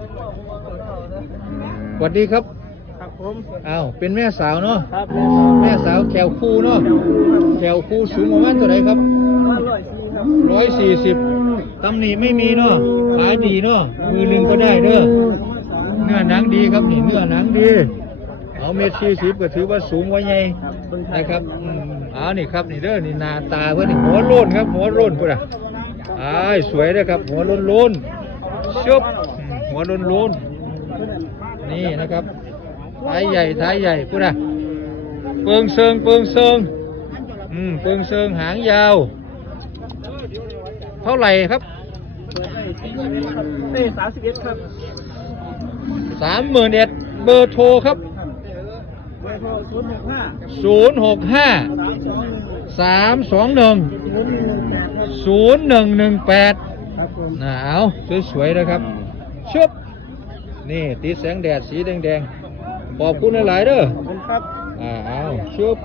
สวัสดีครับ ครับผม อ้าว เป็นแม่สาวเนาะ ครับแม่สาวแขวคู่เนาะแขวคู่สูงประมาณเท่าไหร่ครับห้าร้อยสี่ครับร้อยสี่สิบตำหนิไม่มีเนาะ ขายดีเนาะ มือหนึ่งก็ได้เด้อ เนื้อหนังดีครับนี่เนื้อหนังดี เอาเม็ดสี่สิบก็ถือว่าสูงไว้ไงนะครับอืมเอานี่ครับนี่เด้อ นี่หนาตาเพื่อนนี่หัวโล้นครับ หัวโล้นพุ่นอะอ้ายสวยเลยครับ หัวโล้นโล้นๆชุบอืม หัวโล้นโล้นๆนี่นะครับท้ายใหญ่ท้ายใหญ่พุ่นอะเปิงเซิงเปิงเซิงอืมเปิงเซิงหางยาว เท่าไหร่ครับเอ้สามสิบเอ็ดครับสามหมื่นเอ็ดเบอร์โทรครับเบอร์โทรศูนย์หกห้าศูนย์หกห้าสามสองหนึ่งสามสองหนึ่งศูนย์หนึ่งหนึ่งแปดศูนย์หนึ่งหนึ่งแปดครับผมหนาวสวยๆนะครับ ชุบนี่ติดแสงแดดสีแดงๆขอบคุณหลายๆเด้อขอบคุณครับอ่าเอาชุบ